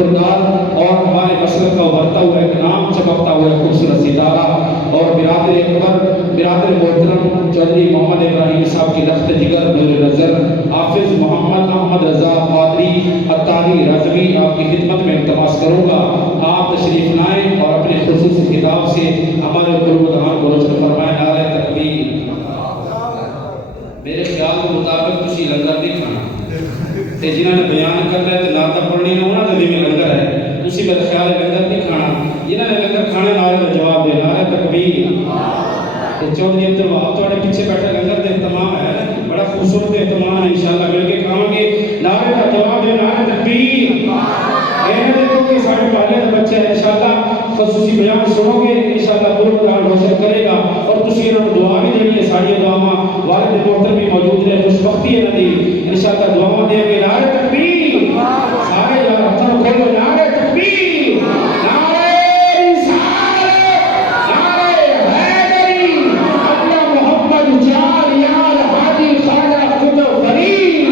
اور ہمارے مسلک کا ابھرتا ہوا ایک نام چمکتا ہوا خوبصورت ستارہ اور برادر اکبر برادر محترم چودھری محمد ابراہیم صاحب کی لخت جگر نور نظر حافظ محمد احمد رضا قادری عطاری رضوی آپ کی خدمت میں التماس کروں گا آپ تشریف لائیں اور اپنے خصوصی کتاب سے ہمارے قلوب و دہان کو روشن فرمائیں۔ نعرہ تکبیر۔ میرے خیال کے مطابق کسی لنگر نہیں کھانا تے جنہوں نے بیان کر رہے تھے نعت پڑھنی نہ ہونا تو میں لنگر ہے اسی میرا خیال ہے لنگر نہیں کھانا جنہوں نے لنگر کھانا نعرے کا جواب دے نعرہ تکبیر۔ چودھری عبدالوہاب تھوڑے پیچھے بیٹھے لنگر دے اہتمام ہے بڑا خوبصورت اہتمام ہے انشاءاللہ مل کے کھاؤں گے نعرے کا جواب دے نعرہ تکبیر۔ کہنے دیکھو کہ سارے والد بچے ہیں انشاءاللہ خصوصی بیان سنو گے انشاءاللہ قلوب دہان روشن کرے گا اور تسی انہوں نے دعا بھی دینی ہے ساری دعاواں والد محترم بھی موجود رہے خوش بختی ہے ندی انشاءاللہ دعاواں دیں گے نعرہ تکبیر۔ سارے یار ہاتھوں کھولو نعرہ تکبیر نعرہ رسالت نعرہ حیدری اللہ محمد جان یار ہادی خواجہ قطب فرید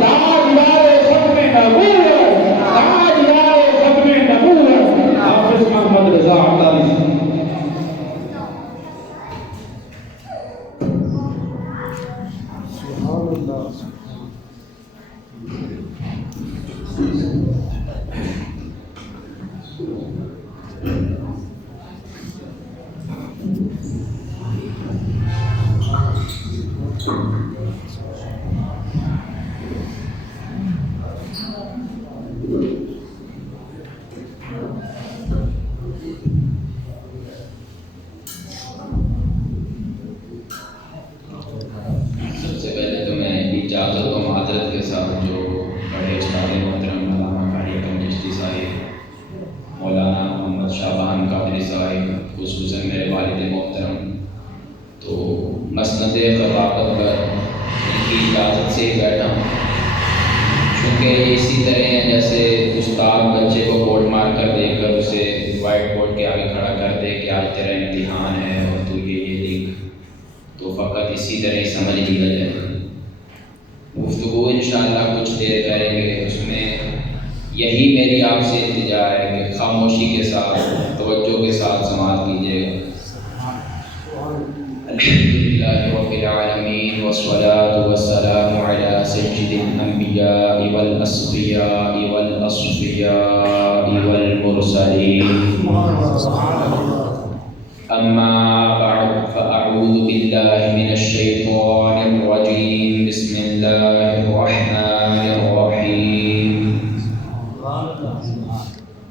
تاجدار ختم نبوت تاجدار ختم نبوت حافظ محمد رضا عطاری۔ سبحان اللہ۔ سب سے پہلے تو میں اجازت و معذرت کے ساتھ جو بڑے استاد محترم علامہ قاری اکرم چشتی صاحب مولانا محمد شعبان قادری صاحب خصوصاً میرے والد محترم تو مسند خطابت پر ان کی اجازت سے بیٹھا ہوں چونکہ یہ اسی طرح ہے جیسے استاد بچے کو بورڈ مار کر دے کر اسے وائٹ بورڈ کے آگے کھڑا کر دے کہ آج تیرا امتحان ہے اور تو یہ لکھ تو فقط اسی طرح ہی سمجھ لیا جائے۔ گفتگو انشاءاللہ کچھ دیر کریں گے اس میں یہی میری آپ سے التجا ہے کہ خاموشی کے ساتھ توجہ کے ساتھ سماعت کیجیے گا۔ الحمدللہ رب العالمین والصلاة والسلام علی سید الانبیاء والاصفیاء والاصفیاء والمرسلین اما بعد فاعوذ باللہ من الشیطان الرجیم بسم اللہ الرحمن الرحیم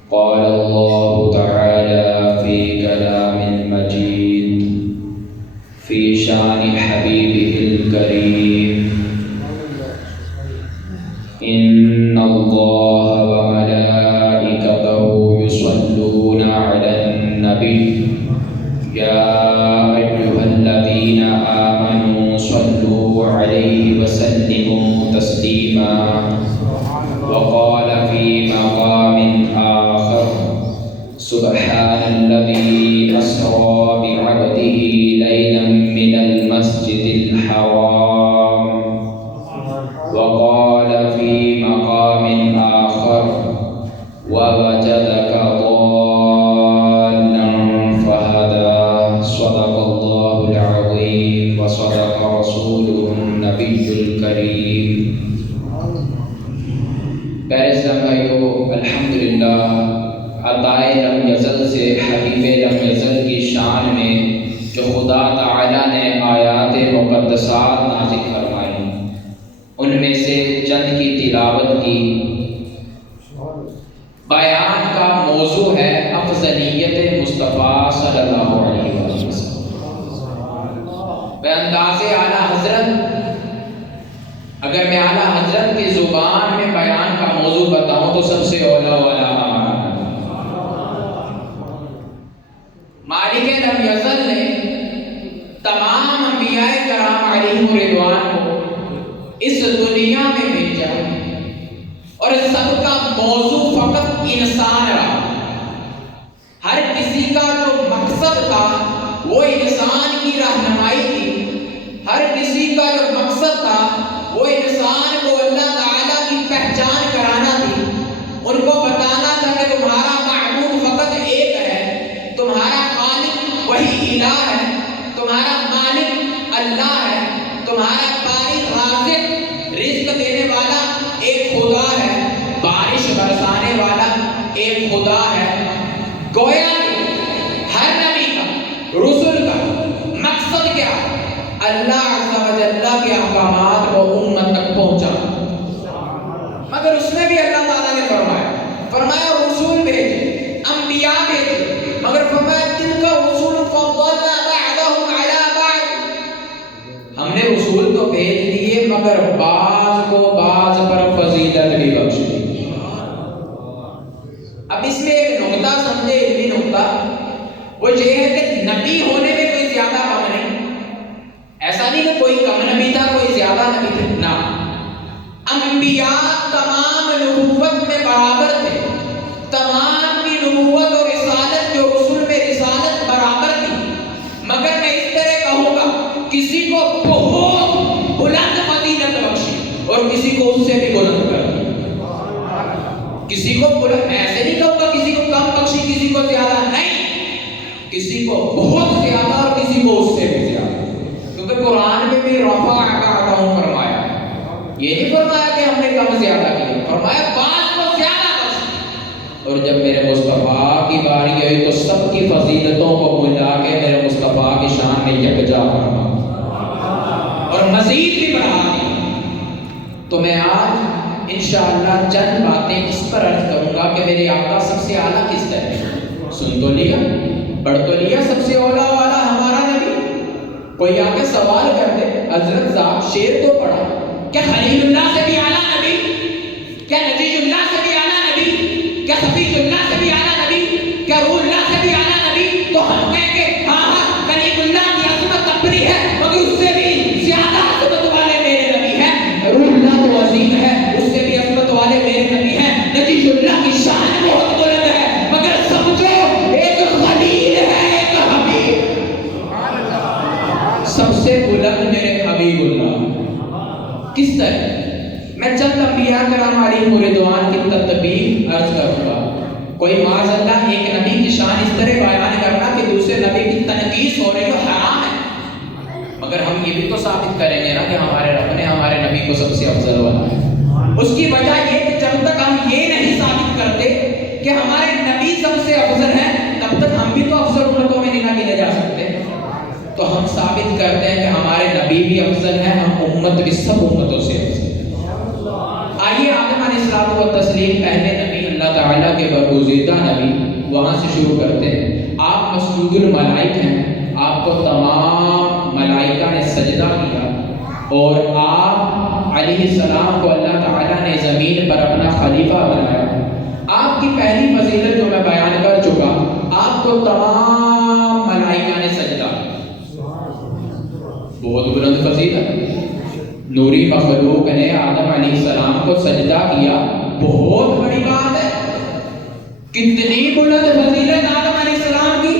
قال اللہ تعالی فی کلام المجید فی شان حبیبہ الکریم ان اللہ وملائکتہ یصلون علی النبی یا ایھا الذین آمنوا صلوا علیہ وسلموا تسلیما وقال فی مقام آخر سبحان الذی اسری بعبدہ لیلا من المسجد الحرام وقال فی مقام آخر ووجدک ضالا فہدی صدق اللہ العظیم وصدق رسولہ النبی الکریم۔ پیارے اسلام بھائیو الحمدللہ عطائے لم یزل سے حبیب لم یزل کی شان میں جو خدا تعالیٰ نے آیات مقدسات نازل فرمائی ان میں سے چند کی تلاوت کی۔ بیان کا موضوع ہے افضلیت مصطفیٰ صلی اللہ علیہ وسلم۔ انداز اعلیٰ حضرت اگر میں اعلیٰ حضرت کی زبان میں بیان کا موضوع بتاؤں تو سب سے اولا والا مالک لم یزل نے تمام انبیاء کرام علیہم رضوان کو اس دنیا میں بھیجا اور سب کا موضوع فقط انسان رہا۔ ہر کسی کا جو مقصد تھا وہ انسان کی رہنمائی تھی، ہر کسی کا جو مقصد تھا وہ انسان کو اللہ تعالیٰ کی پہچان کرانا تھی، ان کو بتانا الہ ہے, تمہارا مالک اللہ ہے, تمہارا باری رازق رزق دینے والا ایک خدا ہے, بارش برسانے والا ایک خدا ہے. گویا کہ ہر نبی کا رسول کا مقصد کیا؟ اللہ عز و جل کے احکامات کو امت تک پہنچا. مگر اس میں بھی اللہ تعالیٰ نے فرمایا رسول بھیجے, انبیاء بھیجے, مگر فرمایا تلک رسول فضلنا بعضهم علی بعض, ہم نے رسول تو بھیج دیے مگر بعض کو بعض پر فضیلت بھی بخش دی. اب اس میں ایک نقطہ سمجھے, علمی نقطہ, وہ یہ ہے کہ نبی ہونے میں کوئی زیادہ کم نہیں. ایسا نہیں کہ کوئی کم نبی تھا کوئی زیادہ نبی تھا, نہ, انبیاء تمام نبوت میں برابر تھے. تمام کی نبوت اور رسالت جو رسول میں رسالت برابر تھی. مگر میں اس طرح کہوں گا کسی کو بہت بلند فضیلت بخشی اور کسی کو اس سے بھی بلند کر دی. کسی کو بلند, ایسے نہیں کہوں گا کسی کو کم بخشی کسی کو زیادہ, نہیں, کسی کو بہت زیادہ اور کسی کو اس سے بھی زیادہ. کیونکہ قرآن میں بھی رفع بعضهم فرمایا, یہ نہیں فرمایا کہ ہم نے کم زیادہ کیا, فرمایا بعض کو زیادہ بخشا. اور جب میرے مصطفیٰ کی باری آئی تو سب کی فضیلتوں کو ملا کے میرے مصطفیٰ کی شان میں یکجا فرما اور مزید بھی بڑھا دی. تو میں آج انشاءاللہ چند باتیں اس پر عرض کروں گا کہ میرے آقا سب سے اعلیٰ کس طرح. سن تو لیا, پڑھ تو لیا, سب سے اولا والا ہمارا نبی. کوئی آ کے سوال کر دے, حضرت صاحب شعر تو پڑھا, کیا خلیل اللہ سے بھی اعلیٰ نبی, کیا نجی اللہ سے بھی اعلیٰ نبی, کیا صفی اللہ سے بھی اعلیٰ نبی, کیا روح اللہ سے بھی اعلیٰ نبی؟ تو ہم کہیں گے ہاں ہاں کلیم اللہ کی عظمت اپنی ہے مگر اس سے بھی زیادہ عظمت والے میرے نبی ہیں. روح اللہ تو عظیم ہے, اس سے بھی عظمت والے میرے نبی ہیں. نجی اللہ کی شان بہت بلند ہے مگر سمجھو ایک خلیل ہے, ایک حبیب. سب سے بلند میرے حبیب اللہ. کس طرح؟ میں چند انبیاء کرام علیہم رضوان کی تطبیق عرض کروں گا. کوئی معاذ اللہ ایک نبی کی شان اس طرح بیان کرنا کہ دوسرے نبی کی تنقیص ہو رہی ہو حرام ہے. مگر ہم یہ بھی تو ثابت کریں گے نا کہ ہمارے رب نے ہمارے نبی کو سب سے افضل بنایا. اس کی وجہ یہ کہ جب تک ہم یہ نہیں ثابت کرتے کہ ہمارے نبی سب سے افضل ہیں تب تک ہم بھی تو افضل امتوں میں نہیں گنے جا سکتے. تو ہم ثابت کرتے ہیں کہ ہمارے نبی بھی افضل ہیں, ہم امت بھی سب امتوں سے افضل. آئیے آدم علیہ السلام و تسلیم پہلے نبی, اللہ تعالیٰ کے برگزیدہ نبی, وہاں سے شروع کرتے ہیں. آپ مسجود الملائک ہیں, آپ کو تمام ملائکہ نے سجدہ کیا اور آپ علیہ السلام کو اللہ تعالیٰ نے زمین پر اپنا خلیفہ بنایا. آپ کی پہلی فضیلت جو میں بیان کر چکا, آپ کو تمام ملائکہ نے سجدہ, بہت بلند فضیلت. نوری مخلوق نے آدم علیہ السلام کو سجدہ کیا, بہت بڑی بات ہے. کتنی بلند فضیلت آدم علیہ السلام کی.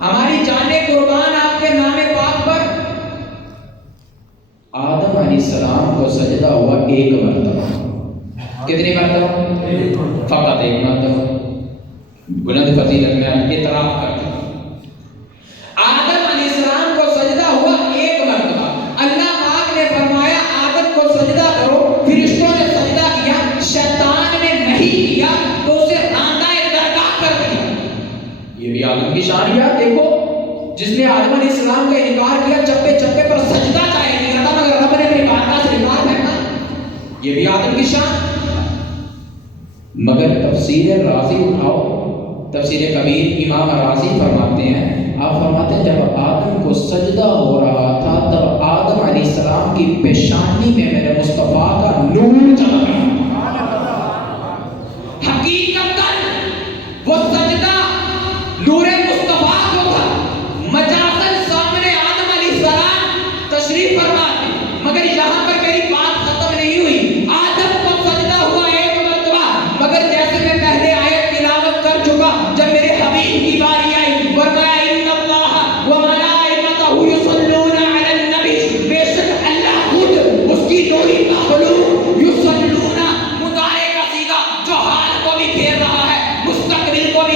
ہماری جانیں قربان آپ کے نام پاک پر. آدم علیہ السلام کو سجدہ ہوا ایک مرتبہ. کتنی مرتبہ؟ فقط ایک مرتبہ. بلند فضیلت میں اعتراف کرتا ہوں. آدم علیہ السلام کو سجدہ ہوا ایک مرتبہ. اللہ پاک نے فرمایا آدم کو سجدہ کرو, فرشتوں نے سجدہ کیا, شیطان نے نہیں کیا تو اسے راندہ درگاہ کر دیا. یہ بھی آدم کی شان ہے. دیکھو جس نے آدم علیہ السلام کا انکار کیا, چپے چپے پر سجدہ چاہے نہیں تھا مگر رب نے اپنی بارگاہ سے انکار پھینکا, یہ بھی آدم کی شان. مگر تفسیر رازی اٹھاؤ, تفسیر کبیر امام رازی فرماتے ہیں, آپ فرماتے ہیں جب آدم کو سجدہ ہو رہا تھا تب آدم علیہ السلام کی پیشانی میں میرے مصطفیٰ کا نور چمک رہا. حقیقتاً وہ سجدہ نور مصطفیٰ کو تھا. مجازاً سامنے آدم علیہ السلام تشریف فرما تھے, مگر یہاں پر میری بات ختم نہیں ہوئی. آدم کو سجدہ ہوا ایک مرتبہ, مگر جیسے میں پہلے آیت تلاوت کر چکا, جب میرے حبیب کی باری آئی فرمایا ان اللہ و ملائکتہ یصلون علی النبی, بے شک اللہ خود اس کی نوری مخلوق یصلون, مضارع کا صیغہ جو حال کو بھی پھیر رہا ہے, مستقبل کو بھی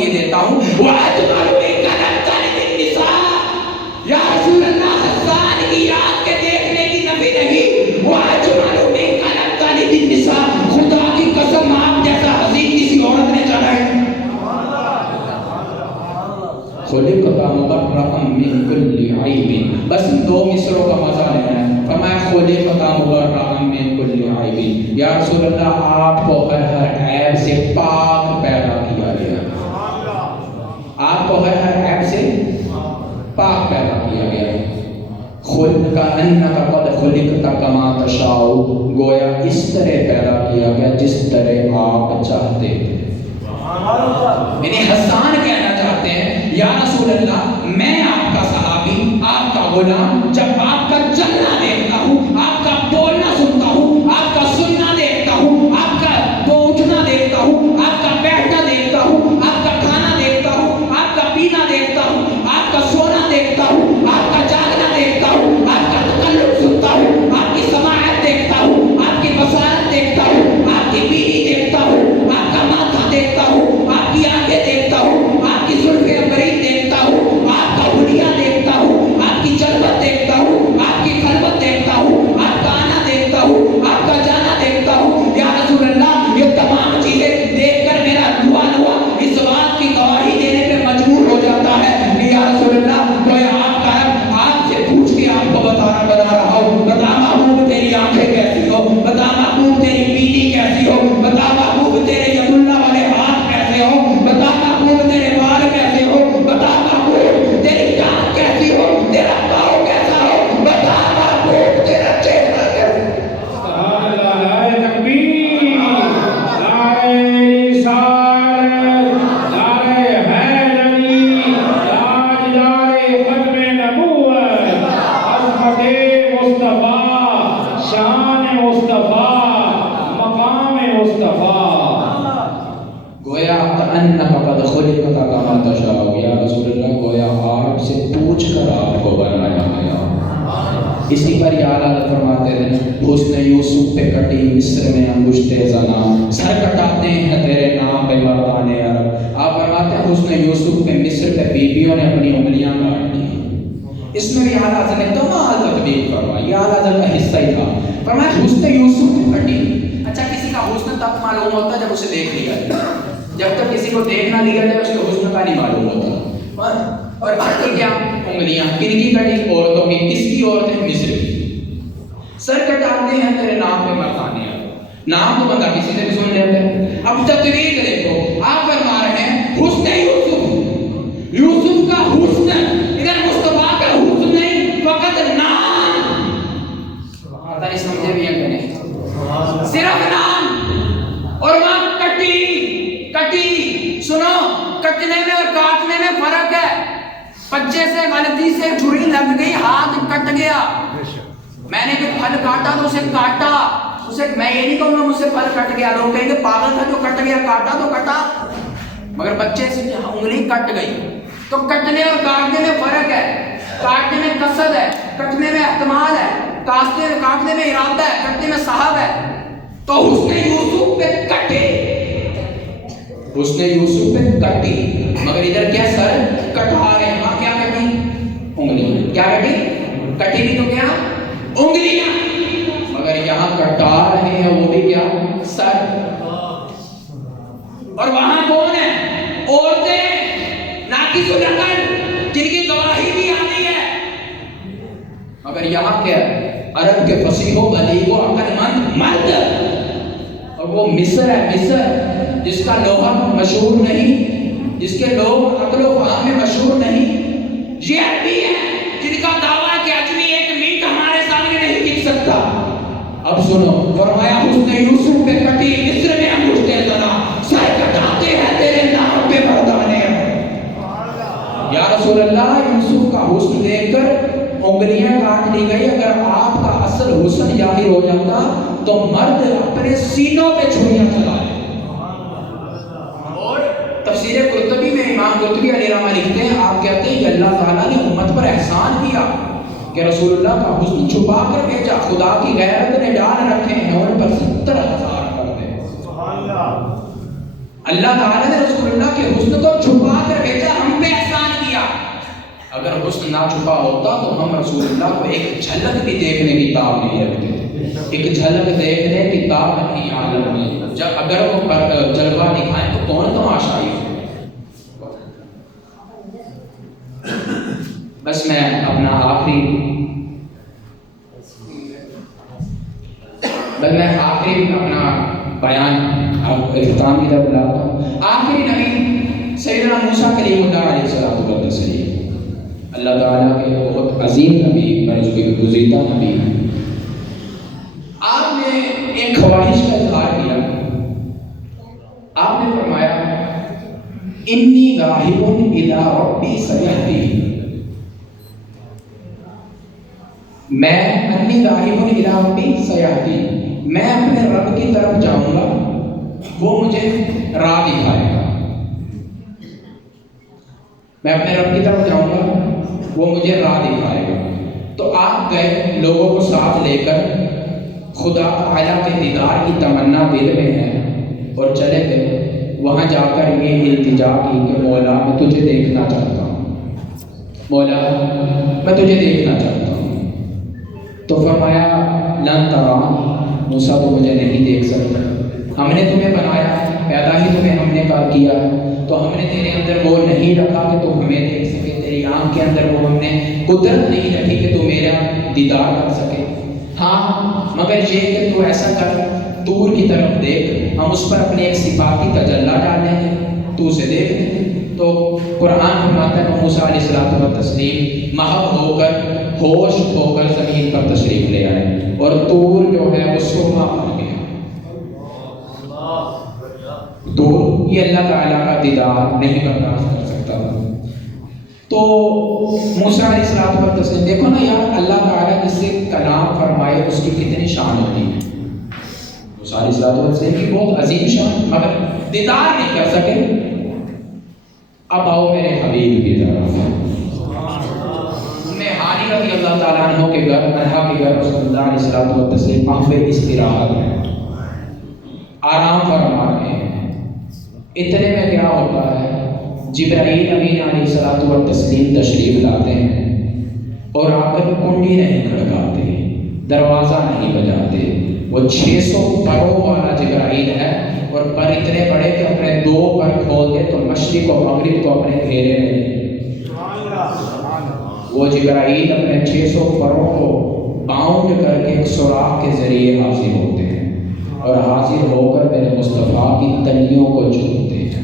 یہ دیتا ہوں وَأَجْمَلُ مِنْكَ نَبْتَنِ النِّسَاء. یا رسول اللہ حسان کی آنکھ کے دیکھنے کی نفی نہیں. وَأَجْمَلُ مِنْكَ نَبْتَنِ النِّسَاء. خدا کی قسم آپ جیسا حسین کسی عورت نے چلا ہے. خلقت مبرأ من كل عیب. بس دو مصروں کا مزہ لینا ہے. فرمایا خلقت مبرأ من كل عیب. یا رسول اللہ آپ کو ہر عیب سے پاک پیدا کیا گیا. آپ کو ہر عیب سے پاک پیدا کیا گیا. خلق انک قد خلقت کما تشاء. گویا اس طرح پیدا کیا گیا جس طرح آپ چاہتے تھے. یعنی حسان کہنا چاہتے ہیں یا رسول اللہ میں آپ کا صحابی آپ کا غلام جب آپ کا چلنا دیکھتا ہوں آپ کا بولنا سنتا ہوں آپ کا سننا دیکھتا ہوں آپ کا اٹھنا دیکھتا ہوں آپ کا بیٹھنا دیکھتا ہوں آپ کا کھانا دیکھتا ہوں آپ کا پینا دیکھتا ہوں آپ کا سونا دیکھتا ہوں آپ کا جاگنا دیکھتا ہوں آپ کا تکلم سنتا ہوں آپ کی سماعت دیکھتا ہوں آپ کی بصارت دیکھتا ہوں آپ کی بینی دیکھتا ہوں آپ کا ماتھا دیکھتا ہوں آپ کی آنکھیں دیکھتا ہوں آپ کی زلفیں عبرین دیکھتا ہوں آپ کا حلیہ دیکھتا ہوں آپ کی جلوت دیکھتا ہوں آپ کی خلوت دیکھتا ہوں آپ کا آنا دیکھتا ہوں آپ کا جانا دیکھتا ہوں. یا رسول اللہ یہ تمام چیزیں دیکھ کر میرا دعا اس بات کی گواہی دینے پہ مجبور ہو جاتا ہے کہ یا رسول اللہ کوئی آپ کا رب آپ سے پوچھ کے آپ کو بتا رہا ہوں بتا محبوب تیری آنکھیں کیسی ہو بتا محبوب تیری بینی کیسی ہو بتا محبوب تیرے ید اللہ والے ہاتھ کیسے ہو بتا محبوب تیرے بال کیسے ہو بتا محبوب تیری ٹانگ کیسی ہو تیرا پاؤں کیسا ہو بتا محبوب تیرا چہرہ کیسا ہو. نعرہ تکبیر، نعرہ رسالت، نعرہ حیدری، تاجدار ختم نبوت، عظمت مصطفیٰ، شان مصطفیٰ، مقام مصطفیٰ. گویا انک قد خلقت کما تشاء. یا رسول اللہ گویا آپ سے پوچھ کر آپ کو بنایا گیا. اسی پر یا اللہ فرماتے ہیں حسن یوسف پہ کٹی مصر میں انگشت زنا. سر کٹاتے ہیں تیرے نام پہ مردان عرب. آپ فرماتے ہیں حسن یوسف پہ مصر پہ بیویوں نے اپنی انگلیاں کاٹ دی. اس میں بھی اعلیٰ حضرت نے کمال تطبیق فرمائی. یہ اعلیٰ حضرت کا حصہ ہی تھا. فرمایا حسن یوسف پہ کٹی. اچھا کسی کا حسن تب معلوم ہوتا ہے جب اسے دیکھ لیا جائے. جب تک کسی کو دیکھ نہ لیا جائے اس کے حسن کا نہیں معلوم ہوتا. اور کٹی کیا انگلیاں کن کی کٹی عورتوں کی. کس کی عورتیں مصر کی. سر کٹاتے ہیں تیرے نام پہ مردانے عرب. نام تو بندہ کسی سے بھی سن لیتا ہے. اب تطبیق دیکھو آپ فرما رہے ہیں حسن یوسف. یوسف کا حسن ادھر مصطفیٰ کا حسن نہیں فقط نام. پتہ نہیں سمجھے بھی ہیں کہ نہیں. صرف نام. اور وہاں کٹی. سنو کٹنے میں اور کاٹنے میں فرق ہے. بچے سے غلطی سے چھری لگ گئی ہاتھ کٹ گیا. میں نے جو پھل کاٹا تو اسے کاٹا. میں یہ نہیں کہوں گا مجھ سے پھل کٹ گیا. لوگ کہیں گے پاگل تھا جو کٹ گیا. کاٹا تو کٹا مگر بچے سے انگلی کٹ گئی. تو کٹنے اور کاٹنے میں فرق ہے. کاٹنے میں قصد ہے کٹنے میں احتمال ہے. کاٹنے میں ارادہ ہے کٹنے میں صاحب ہے. تو حسن یوسف پہ کٹے. حسن یوسف پہ کٹی مگر ادھر کیا سر کٹا رہے ہیں. وہاں کیا کٹی انگلی. کیا کٹی کٹی بھی تو کیا انگلیاں. مگر یہاں کٹا رہے ہیں وہ بھی کیا سر. اور وہاں کون ہے عورتیں ناقص العقل جن کی گواہی بھی آتی ہے. مگر یہاں کیا عرب کے فصیح و بلیغ و عقل مند مرد. اور وہ مصر ہے. مصر جس کا لوہا مشہور نہیں جس کے لوگ عقل و فہم میں مشہور نہیں. یہ عربی ہے جن کا دعویٰ ہے کہ اجمی ایک منٹ ہمارے سامنے نہیں ٹک سکتا. اب سنو فرمایا حسن یوسف پہ کٹی مصر میں انگشت زنا. سر کٹاتے ہیں تیرے نام پہ مردانے عرب. یا رسول اللہ یوسف کا حسن دیکھ کر انگلیاں کاٹ لی گئی. اگر آپ کا اصل حسن ظاہر ہو جاتا تو مرد اپنے سینوں پہ چھریاں چلائے. اور تفسیر قرطبی میں امام قرطبی علیہ رحمہ لکھتے ہیں آپ کہتے ہیں کہ اللہ تعالیٰ نے امت پر احسان کیا کہ رسول اللہ کا حسن چھپا کر بھیجا. خدا کی غیرت نے ڈال رکھے ہیں ان پر 70,000 کر دے. اللہ تعالیٰ نے رسول اللہ کے حسن کو چھپا کر بھیجا، ہم پہ احسان کیا۔ اگر حسن نہ چھپا ہوتا تو ہم رسول اللہ کو ایک جھلک بھی دیکھنے کی تاب نہیں رکھتے تھے، ایک جھلک دیکھنے کی تاب نہیں عالم میں، جب اگر وہ جلوہ دکھائیں تو کون تماشائی ہو۔ بس میں اپنا آخری اپنا بیان اختتام کی طرف لاتا ہوں۔ آخری نبی سیدنا موسیٰ کلیم اللہ علیہ الصلوۃ والتسلیم، اللہ تعالیٰ کے بہت عظیم نبی، برگزیدہ نبی ہیں۔ آپ نے ایک خواہش کا اظہار کیا، آپ نے فرمایا انی ذاہب الی ربی سیہدین، میں انی ذاہب الی ربی سیہدین، میں اپنے رب کی طرف جاؤں گا، وہ مجھے راہ دکھائے گا۔ میں اپنے رب کی طرف جاؤں گا، وہ مجھے راہ دکھائے گا۔ تو آپ گئے لوگوں کو ساتھ لے کر، خدا تعالیٰ کے دیدار کی تمنا دل میں ہے، اور چلے گئے۔ وہاں جا کر یہ التجا کی کہ مولا میں تجھے دیکھنا چاہتا ہوں، مولا میں تجھے دیکھنا چاہتا ہوں۔ تو فرمایا لن ترانی، موسیٰ تو مجھے نہیں دیکھ سکتا، ہم نے تمہیں بنایا، پیدا ہی تمہیں ہم نے کیا، تو ہم نے تیرے اندر وہ نہیں رکھا کہ تو ہمیں دیکھ سکے، تیری آنکھ کے اندر وہ ہم نے قدرت نہیں رکھی کہ تو میرا دیدار کر سکے۔ ہاں مگر یہ کہ تو ایسا کر، دور کی طرف دیکھ، ہم اس پر اپنے ایک صفاتی تجلی ڈالیں گے، تو اسے دیکھ لیں۔ تو قرآن فرماتا ہے موسیٰ علیہ الصلوۃ والتسلیم محو ہو کر، ہوش ہو کر زمین پر تشریف لے آئے، اور طور جو ہے وہ سرما بن گیا۔ طور یہ اللہ تعالیٰ کا دیدار نہیں برداشت کر سکتا تھا۔ تو موسیٰ علیہ الصلوۃ والتسلیم، دیکھو نا یار، اللہ تعالیٰ جس سے کلام فرمائے اس کی کتنی شان ہوتی ہے۔ موسیٰ علیہ الصلوۃ والتسلیم کی بہت عظیم شان، مگر دیدار نہیں کر سکے۔ اب آؤ میرے حبیب کی طرف۔ ہانی رضی اللہ تعالیٰ عنہ کے گھر، طلحہ کے گھر، رسول اللہ علیہ الصلوۃ والتسلیم محو استراحت میں آرام فرما رہے ہیں۔ اتنے میں کیا ہوتا ہے، جبرائیل امین علیہ الصلوۃ والتسلیم تشریف لاتے ہیں، اور آ کر کنڈی نہیں کھڑکاتے، دروازہ نہیں بجاتے۔ وہ 600 پروں والا جبرائیل ہے، اور پر اتنے بڑے کہ اپنے 2 پر کھول دے تو مشرق و مغرب کو اپنے گھیرے میں۔ وہ جبرائیل اپنے 600 پروں کو باؤنڈ کر کے ایک سوراخ کے ذریعے حاضر ہوتے ہیں، اور حاضر ہو کر میرے مصطفیٰ کی تلیوں کو چومتے ہیں۔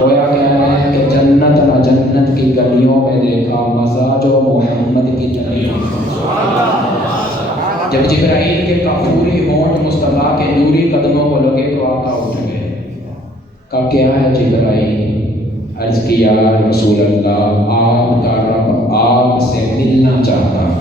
گویا کہنا ہے کہ جنت نہ جنت کی گلیوں میں دیکھا مزہ جو محمد کی تلیوں۔ جب جبرائیل کے کافوری ہونٹ مصطفیٰ کے نوری قدموں کو لگے تو آقا اٹھ گئے، کہا کیا ہے جبرائیل؟ عرض کیا رسول اللہ، آپ کا رب آپ سے ملنا چاہتا ہے۔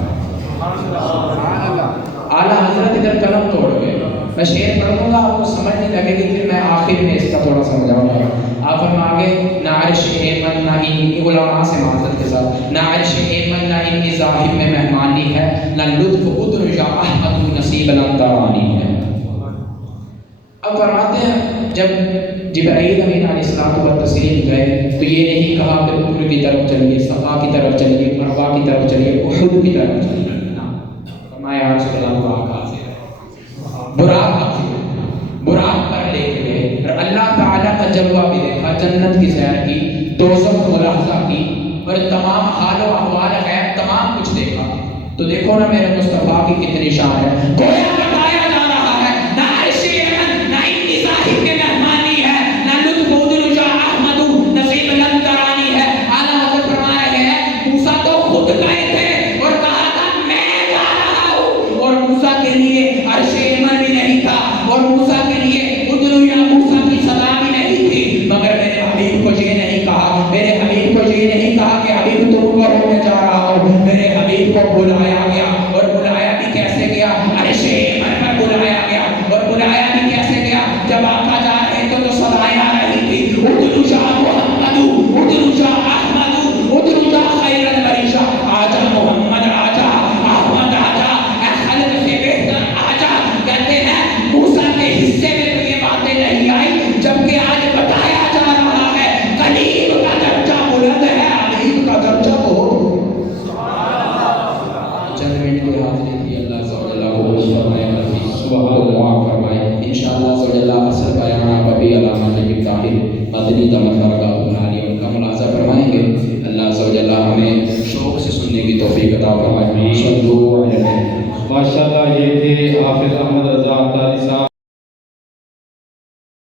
اعلیٰ حضرت ادھر قلم توڑ گئے۔ میں شعر پڑھوں گا، آپ کو سمجھ نہیں لگے گی، پھر میں آخر میں اس کا تھوڑا سمجھاؤں گا۔ آپ ہم آگے نہ عرش ایمن نہ علماء سے معذرت کے ساتھ، نہ عرش ایمن نہ انی ذاہب میں مہمانی ہے، نہ لطف ادر یا احمد نصیب لن ترانی ہے۔ اب فرماتے ہیں جب جبرائیل امین علیہ الصلوۃ والتسلیم گئے تو یہ نہیں کہا کہ طور کی طرف چلیے، صفا کی طرف چلیے، مروہ کی طرف چلیے، احد کی طرف چلیے، فرمایا یا رسول اللہ براق حاضر ہے، براق حاضر ہے، براق پر لے کے گئے، اور اللہ تعالیٰ کا جلوہ بھی دیکھا، جنت کی سیر کی، دوزخ ملاحظہ کی، اور تمام حال و احوال غیب تمام کچھ دیکھا۔ تو دیکھو نا میرے مصطفیٰ کی کتنی شان ہے۔